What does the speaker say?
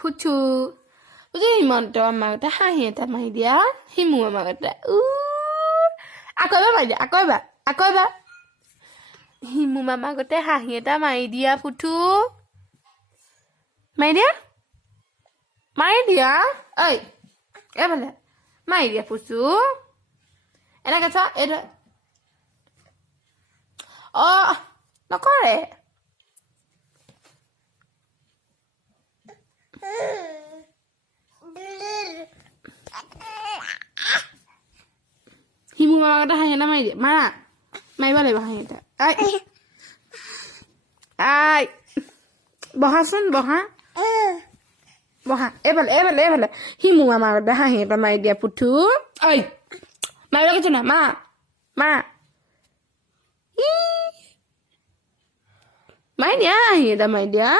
ফুচু বুঝি হিমন্ত আমাৰ কথা হাঁহি এটা মাৰি দিয়া হিমু আমাৰ কথা আকৌ এবাৰ মাৰি দিয়া আকৌ এবাৰ হিমু মামাৰ গতে হাঁহি এটা মাৰি দিয়া ফুটু মাৰি দিয়া ঐ এইফালে মাৰি দিয়া ফুচু এনেকে চা এইটো নকৰে হিমু মামাৰ গতে হাঁহি এটা মাৰি দিয়া মাৰিব লাগিব হাঁহি এটা আই বহাচোন বহা এইফালে হিমু মামাৰ গতে হাঁহি এটা মাৰি দিয়া পুথু ঐ মাৰিব কৈছো না মা মাৰি দিয়া হাঁহি এটা মাৰি দিয়া